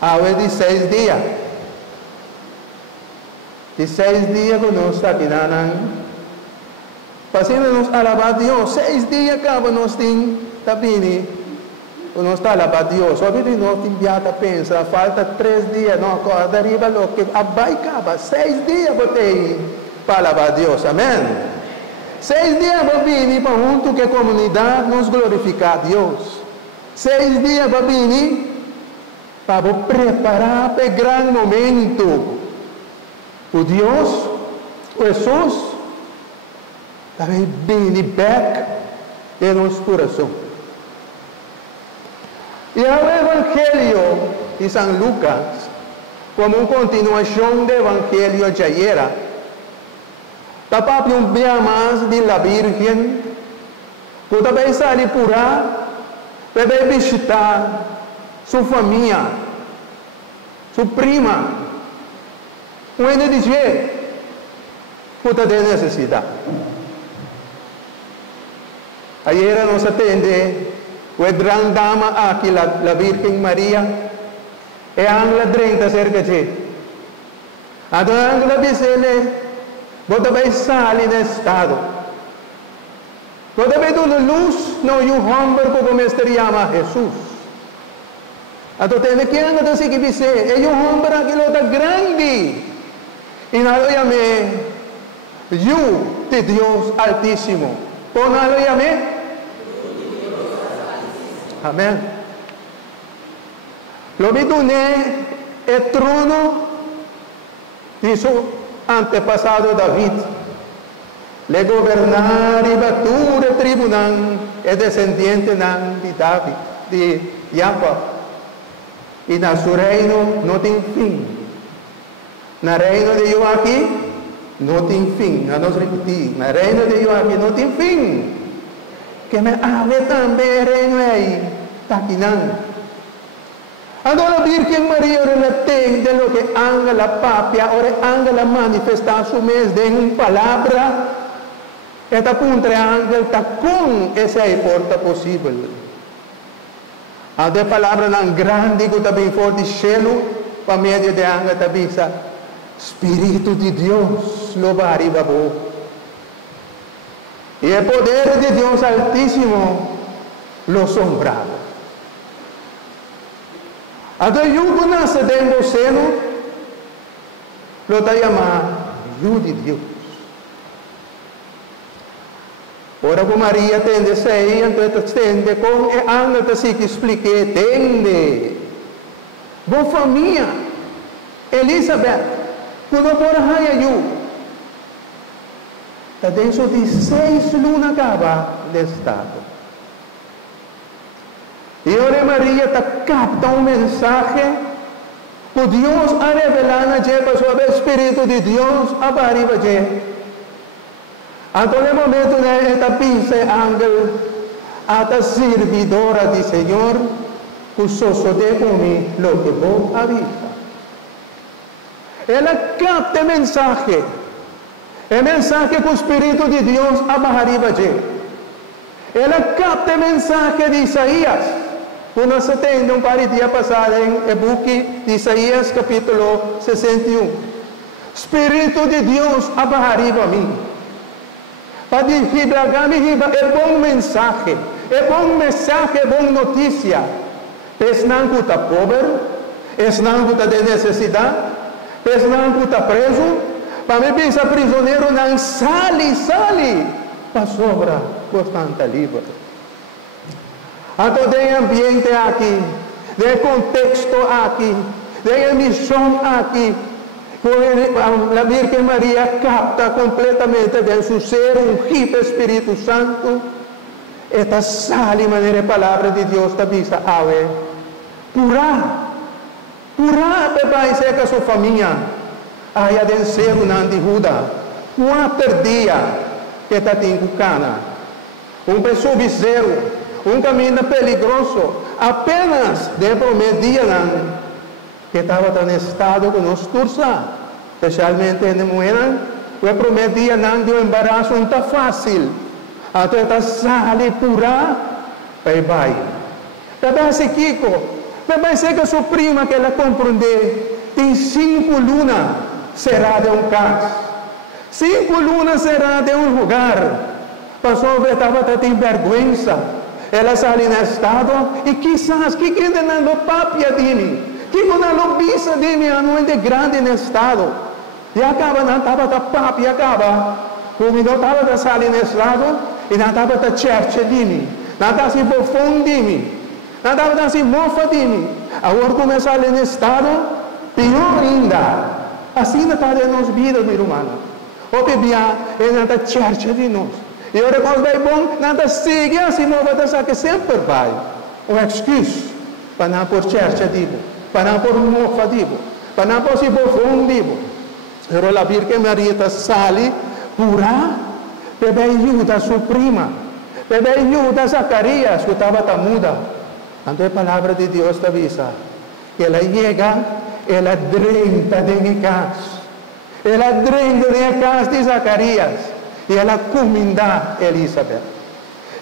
Ahora de 6 días. De 6 días que nos está aquí, pasemos a alabar a Dios. 6 días acaba nos tem tabini. Não está alabar a Deus. Só que nós enviamos a pensar, falta 3 dias, não acorda arriba lo que abai acaba. 6 dias botei para alabar a Deus. Amém? 6 dias para vir para junto que a comunidade nos glorificar a Deus. 6 dias para vir para preparar para o grande momento. O Deus, o Jesus, também vem back em nosso coração. E o Evangelho de São Lucas, como uma continuação do Evangelho de ayer, tapap yung biyamas de la Virgen, que também sai por lá, para visitar sua família, sua prima, onde dizer, que tem necessidade. Ayer nos atende a grande dama aqui, la Virgen Maria, e angla 30 cerca de. A angla diz-lhe, você vai sair do estado. Você vai dar luz no homem como se chama Jesus. Então tem que andar assim que dizer, é homem aquilo está grande. E nada chame, eu de Deus Altíssimo. Por nada chame? Amém. Lo vi é trono de seu antepasado David. Le governar e bater o tribunal é descendente de David, de Jacob. E na seu reino não tem fim. Na reino de Joaquim não tem fim. Nós repetimos, na reino de Joaquim não tem fim. Que me ave também reino aí, está aqui não. Então a Virgem Maria tem de lo que anga la papia, ora anga la manifestar su mês de uma palavra, esta contra anga está com essa porta possível. A de palavra não grande que também forte cielo, para meio de anga também Espírito de Deus, louvar e babou. E o poder de Deus Altíssimo lo assombrava. Então, eu nasce dentro do seno, lo está chamando Filho de Deus. Ora, como Maria tende a sair, então tende com e anda assim que expliquei, tende. Boa família, Elizabeth, quando for a eu. Está dentro de 6 lunas acaba de estado. E ora Maria está captando mensagem que Deus a revelar na gente sobre o Espírito de Deus a arriba de. Até o momento de esta pinça ángel, a servidora do Senhor, que só de comer lo que vos habita. Ela capta mensagem. É mensagem que o Espírito de Deus arriba de. Ela capta a mensagem de Isaías. Quando nós temos um par de dias passado em e-book de Isaías, capítulo 61. Espírito de Deus arriba a mim. Para dizer para mim, é bom mensagem. É bom mensagem, é bom notícia. Pesnang que está pobre, pesnang que está de necessidade, pesnang que está preso. Para mim, pensar prisioneiro não sale, para sobra, bastante livre. Então, tem ambiente aqui, tem contexto aqui, tem missão aqui. A Virgem Maria capta completamente de seu ser um rico Espírito Santo. Esta sale de maneira de palavra de Deus está vista, pura, para ser que a sua família haya de ser uma antijuda. 4 dias que está em cana. Pessoa zero, caminho peligroso. Apenas de primeiro dia que estava tão estado que nos turça, especialmente em mulher, o primeiro dia de um embaraço não está fácil. Até está sale pura, vai. Também se Kiko, Mas vai ser que a sua prima que ela compreender, tem 5 lunas, será de um caso. 5 lunas será de um lugar. Pastor, eu estava tem vergonha. Ela sai no estado e quizás, que ainda não papia de mim, que não bisa de mim, não é grande no estado. E acaba, não estava da papia, acaba. Como não estava saindo no estado, e não estava da church de mim, não estava assim profundo de mim, não estava assim mofa de mim. Agora começa a sair no estado, pior ainda. Assim não está em nossa vida, meu irmão. O bebê é na church de nós. E eu recordo bem bom, nada sigue assim, não vai deixar que sempre vai. Uma excuse para não por church divo, para não por mofa divo, para não por se profundo divo. Eu a Virgem Maria está sali pura, bebê ajuda a sua prima, bebê ajuda a Zacarias, que estava muda. Então a palavra de Deus te avisa que ela chega, ela drenta de casa. Ela drenta de casa de Zacarias. E ela comenda Elizabeth.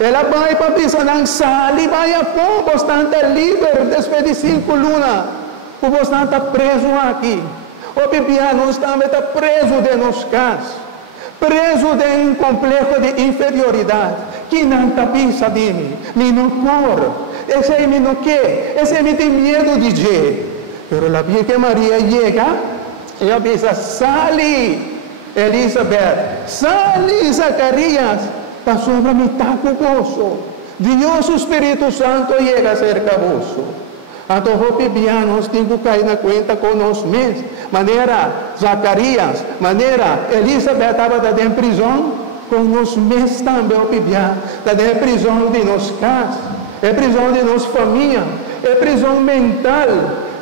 Ela vai para pisar na sala e vai a pôr bastante livre depois de 5 lunas. O bastante preso aqui. O bebê não está preso de nos casas. Preso de um complexo de inferioridade. Que não está pisa de mim. Me não cor. Esse é me não quer. Esse é me tem medo de dizer. Pero a Virgem Maria chega e avisa, sali. Elizabeth, sali Zacarias, para sobre mim está com gozo. Deus, o Espírito Santo, chega cerca vosso. Então, o nós temos que cair na conta com nós mesmos. Maneira Zacarias, maneira Elizabeth estava em prisão, com nós mesmos também, o Pibiá, está em prisão de nossa casa, é prisão de nossa família, é prisão mental,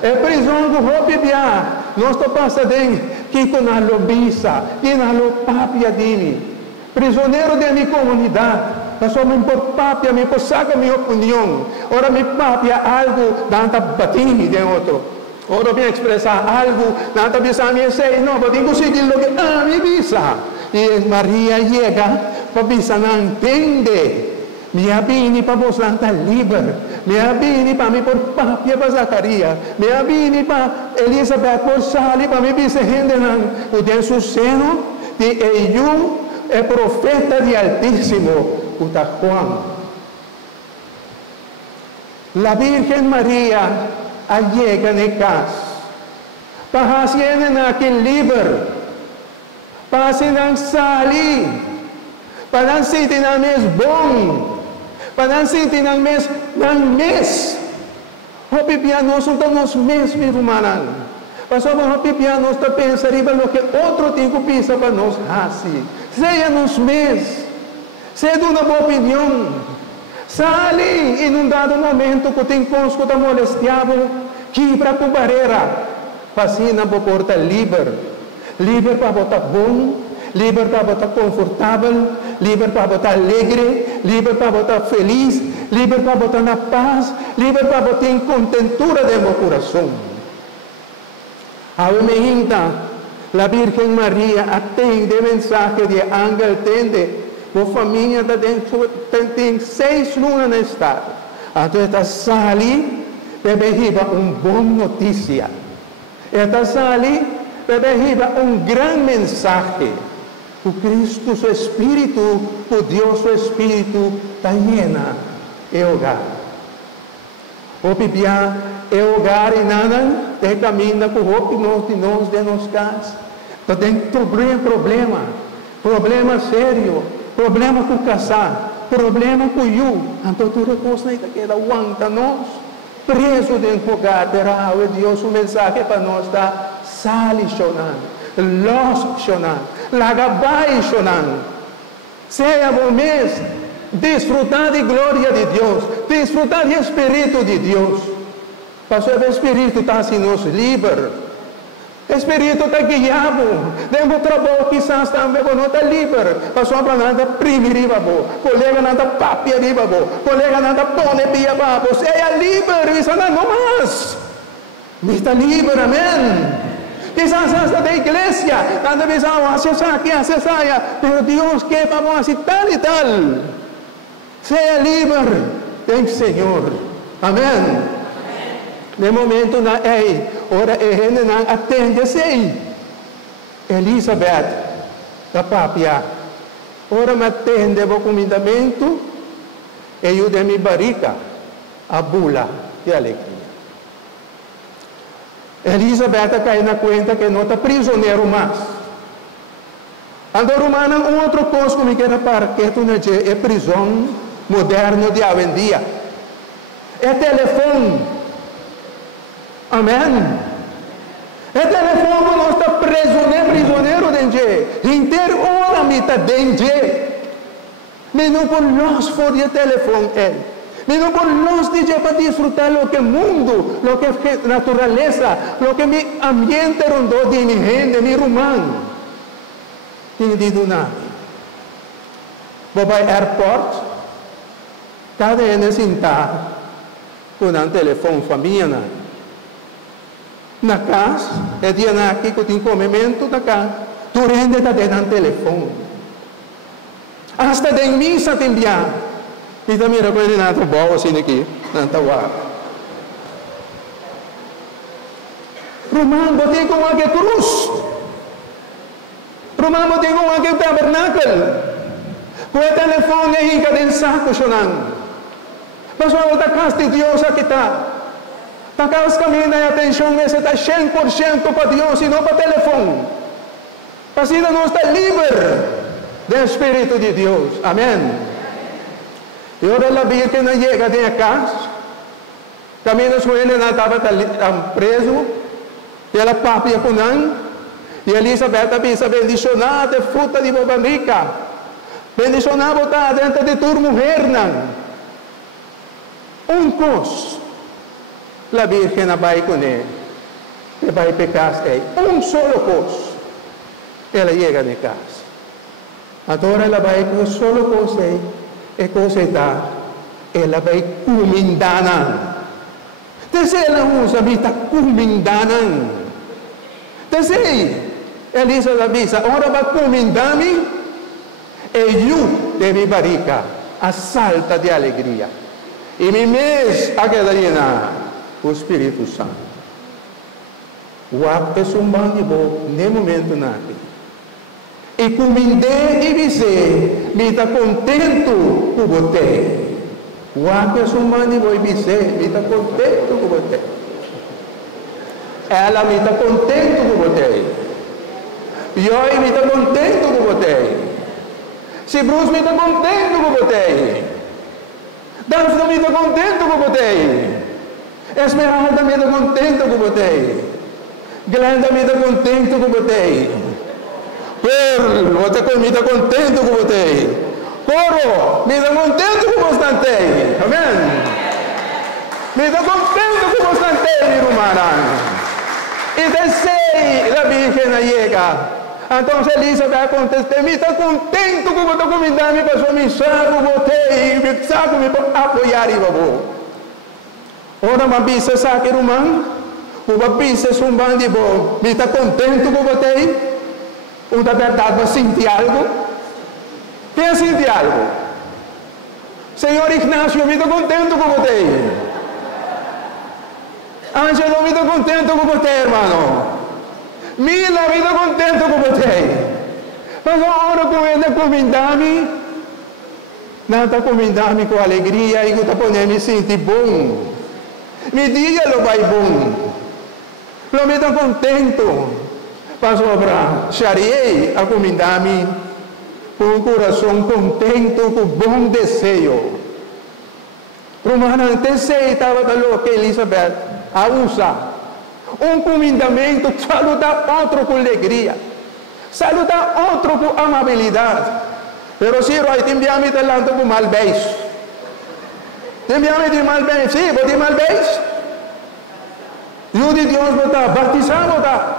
é prisão do Pibiá. Nós estamos passando que com a lobisa, que na lopapia de mim, prisioneiro de minha comunidade, mas só me por papia, me por saca minha opinião, ora me papia algo, danta batini de outro, ora me expressar algo, danta bisa me sei, não, mas tenho seguir lo que me bisa, e Maria chega, para bisa não entende, me abine para você estar livre. Me abini para me por papia para Zacarias. Me abini para Elizabeth por sali para me dizer gente não. O de seu seno de Eiú é profeta de Altíssimo. O da Juan. La Virgen Maria llega na casa. Para fazer naquele livro. Para se não salir. Para não se ter mesmo bom. Para não sentir no mês. O bebê nós não estamos mesmo, irmão. Mas o bebê nós está pensando no que outro tem que pensar para nós. Assim. Seja nos mês. Seja uma boa opinião. Sale em dado momento que tem coisas que está molestado. Quebra com barreira. Fascina para porta livre. Livre para botar bom. Livre para botar confortável, livre para botar alegre, livre para botar feliz, livre para botar na paz, livre para botar em contentura de meu coração. A a Virgem Maria atende a mensagem de ángel, atende, a família tem 6 lunas no estado. Então esta sali, receber uma boa notícia. Esta sali, receber grande mensagem. O Cristo, seu Espírito, o Deus, seu Espírito, está llena o hogar. O bebê é o hogar e nada, tem caminho com o de nós casa. Então tem problema sério, problema com casar, problema com eu. Então toda coisa que aguenta nós, preso dentro do hogar, pero Deus, o mensagem para nós está salicionando. Los chonando, lagabai chonando. Seja bom mês, desfrutar de glória de Deus, desfrutar do Espírito de Deus. Pastor, o Espírito está assim nos livre. O Espírito está guiado. Dentro do trabalho, quizás também não está livre. Pastor, para nada primeiro, colega nada papi arriba, colega nada pone pia babo. Seja livre, isso não é mais. Me está livre, amém. Quizás hasta da igreja, tanta vez acessar aqui, acessar allá, pero Deus quer para nós assim tal e tal. Seja livre, tem Senhor. Amém. No momento na ora não atende-se. Elizabeth, da papia, ora me atende o comandamento e ajuda-me barica a bula de alegria. Elizabeth cai na conta que não está prisioneiro mais. Agora, uma outra coisa que me quer para que tu não é prisão moderna de hoje em dia. É telefone. Amém. É telefone que não está prisioneiro de inteiro hora me está dentro. Mas não por nós for de telefone mas não por nós dizer para desfrutar o que é mundo, o que é natureza, o que é ambiente rondou de minha gente, meu irmão. Tinha dito nada. Vou para o aeroporto, cada um sentar com um telefone família. Na casa, é dia aqui que tem comimento na casa, tu rende está dentro do telefone. Hasta de missa te enviar. E também era coisa de bom assim aqui, na Tawa. Romano, botei com uma cruz. Romano, botei com uma tabernáculo. Com o telefone aí, cadê o saco chorando? Mas a outra casa de Deus aqui está. Está casa caminhando e atenção, esse está 100% para Deus e não para telefone. Assim não está livre do Espírito de Deus. Amém. E ora a Virgem não chega a casa, caminha com ele, não estava preso, e ela papia com ele, e Elizabeth pensa, bendicionada, fruta de boba rica, bendicionada está dentro de tua mulher, não. Coisa, a Virgem vai com ele, e vai pecar, solo coisa, ela chega na casa. Agora ela vai com solo coisa, e cosa dà? Ela vai comandando. Desse ela usa vita comandando. Desse Elisa avisa, ora vai comandar-me e eu devi barica a salta de alegria. E me mês a quedarina o Espírito Santo. O acto é um banho bom, nem momento nada. E comandei e disse, me está contento com você. O acto é um banho bom e disse, me está contento com você. Ela me está contento com você. Eu me está contento com você. Se Bruce me está contento com você. Daphne me está contento com você. Esmeralda me está contento com você. Glenda me está contento com você. Perlo, você me está contento com você. Coro, me está contento com você. Amém? Me está contento com você, minha irmã. E desce a Virgem chega. Então Elizabeth contesta, me está contento com você convidar me para sua missão, você me sabe me apoiar e babou. Ora, uma bisa sabe, irmã, uma bisa um bando bom, me está contento com você? Uma verdade, mas sentir algo? Quem sente algo? Senhor Ignacio, me está contento com você? Angelo, me está contento com você, irmão? Mila, me está contento com você? Mas agora com ele convidar-me, não está convidando-me com alegria e está podendo me sentir bom. Me diga lo vai bom. Lo me está contento. Para sobrar, charei a convidar-me com um coração contento, com bom desejo. Romana, terceiro estava que Elizabeth a usar. Um comandamento, saludar outro com alegria, saludar outro com amabilidade. Pero se eu te enviar-me delante com mal beijo, te enviar-me de mal beijo, sim, vou de mal beijo. Eu de Deus vou estar batizado, tá?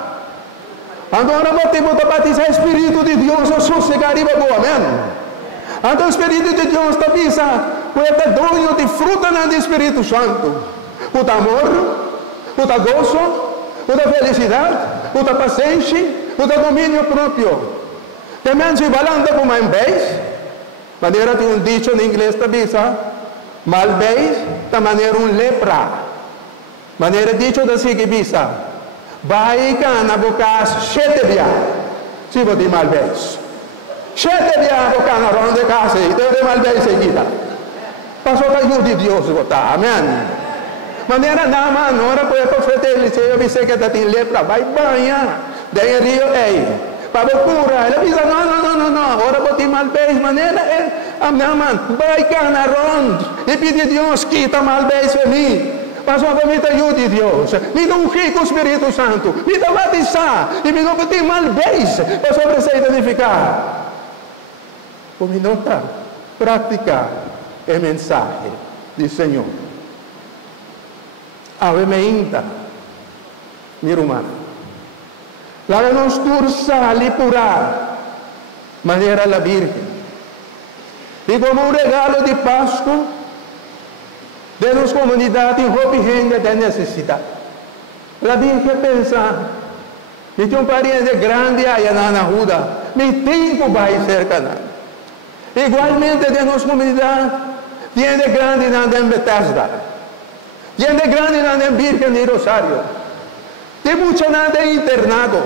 Agora vou te batizar o Espírito de Deus, eu sou sossegaria boa, amém? Então o Espírito de Deus está pensando, é dono de fruta do Espírito Santo, o amor, o gozo, a felicidade, a paciência, o domínio próprio. Também se falando com mal beijo, maneira de dicho em inglês também, mal beijo, da maneira lepra. Maneira dicho da seguinte, vai na boca 7 viagens, se você mal vez. 7 viagens boca na ronda de casa, e tem mal vez seguida. Passou para ajuda de Deus, amém. Maneira não, mano, ora por profeta Eliseu, eu disse que tem lepra, vai banhar, daí rio, para curar, ele disse, não, ora por ti mal vez, maneira, não, mano, vai na ronda, e pedir Deus, quita mal vez para mim. Mas uma me ajuda de Deus, me dá com o Espírito Santo, me dá batizar, e me dá para ter mal vez, para sobre se identificar. Por me notar, praticar a mensagem do Senhor. Ave me inta, mi rumana. La nos tursa ali pura, maneira la Virgen. E como um regalo de Páscoa, de nos comunidade e gente de necessidade. La Virgen pensa, me tem um parente grande aí na rua, me tempo vai cerca não. Igualmente de nossa comunidade, tem de grande na Bethesda, tem de grande na Virgen de Rosário, tem muita nada internado,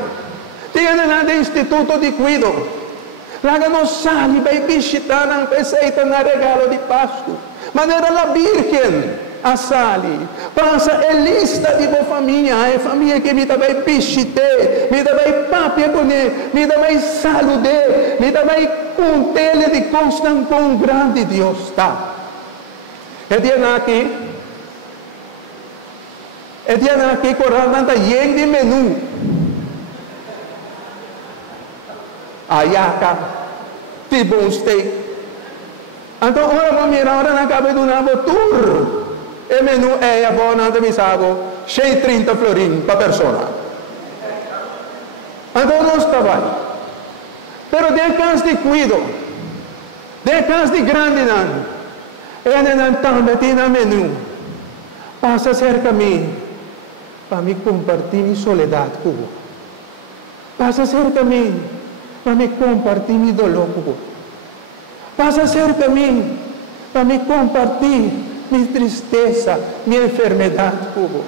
tem nada instituto de cuido. Lá que não sabe, vai visitar, não aceita na regalo de Páscoa. Maneira la Virgen a sali, passa a lista de boa família, a família que me dá vai visitar, me dá vai papia com ele, me dá vai saludar, me dá vai contar de constant com um grande Deus está. É dia aqui, correndo cheio de menu. Ayaca, tipo um steak. Então, ora vamos mirar na cabeça do novo tour. O menu é a boa nada me sabe, 630 florim para pessoa. Então, nós trabalhamos. Pero de caso de cuido, de caso de grande não. Ele não também no menu. Passa cerca de mim, para me compartilhar minha soledade com você. Passa cerca de mim, para me compartilhar meu dolor com você. Passa cerca de mim, para me compartilhar minha tristeza, minha enfermidade com você.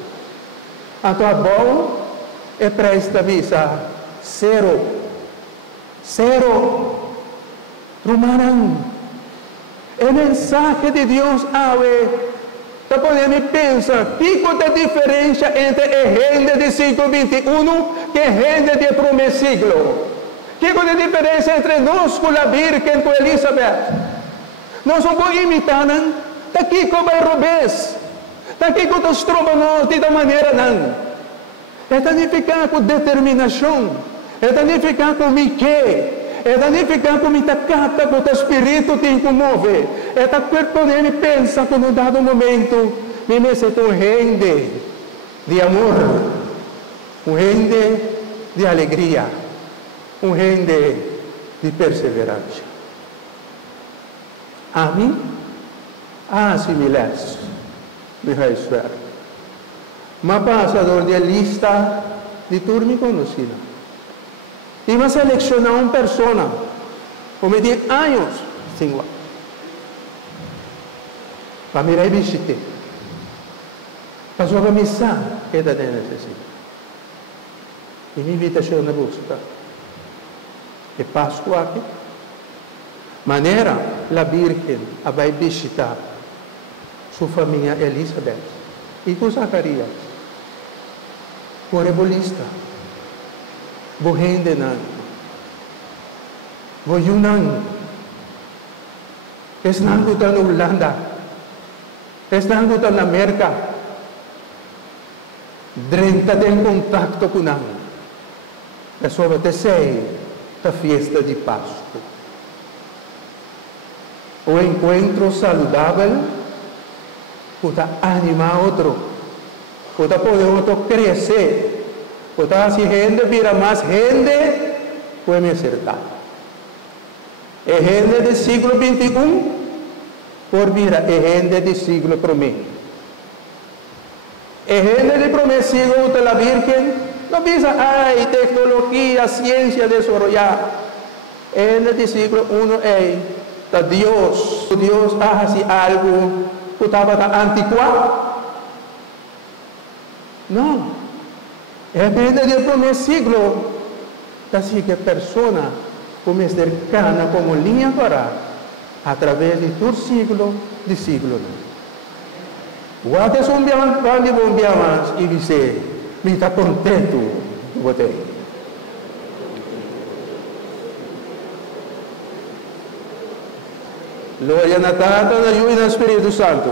A tua bom é para esta visa zero. Romanão. É mensagem de Deus para poder me pensar, que é a diferença entre a gente do século XXI e a gente do primeiro século? Que é a diferença entre nós com a Virgem, com Elizabeth? Nós somos imitados, daqui como é Robes, daqui como os trombos de maneira não. É danificar com determinação, é danificar com Miquel. É danificar como está capta, com o espírito te comove. É da poder me pensar que num dado momento, me sinto um rende de amor, um rende de alegria, um rende de perseverança. Amém? Assimiles, me reisfer. Mas passador de lista de turno conhecida. E vai selecionar uma pessoa, como de anos, sim, para me visitar, para sua missão que da necessidade. E minha invitação na busca é Páscoa aqui. Maneira, a Virgem vai visitar sua família Elizabeth e com Zacarias, o rebolista. Vou rendenar, vou Yunnan, estão na Holanda, estão na América, drenta em contato com nós. É sobre a festa de Páscoa. O encontro saudável para animar outro, para poder outro crescer. Porque se gente vira mais gente, pode me acertar. É gente do século XXI, por virar é gente do século I. É gente do primeiro século da Virgem, não pensa, ai, tecnologia, ciência desenvolvida. É gente do século I, da Deus. Deus hace algo que estava antiquado. Não. É a vida de primeiro siglo. Assim que a pessoa começa a ser cana como linha para através de todo siglo de siglo. O que são bem mais e você me está contente com você. Glória na Tata, na Filho e no Espírito Santo.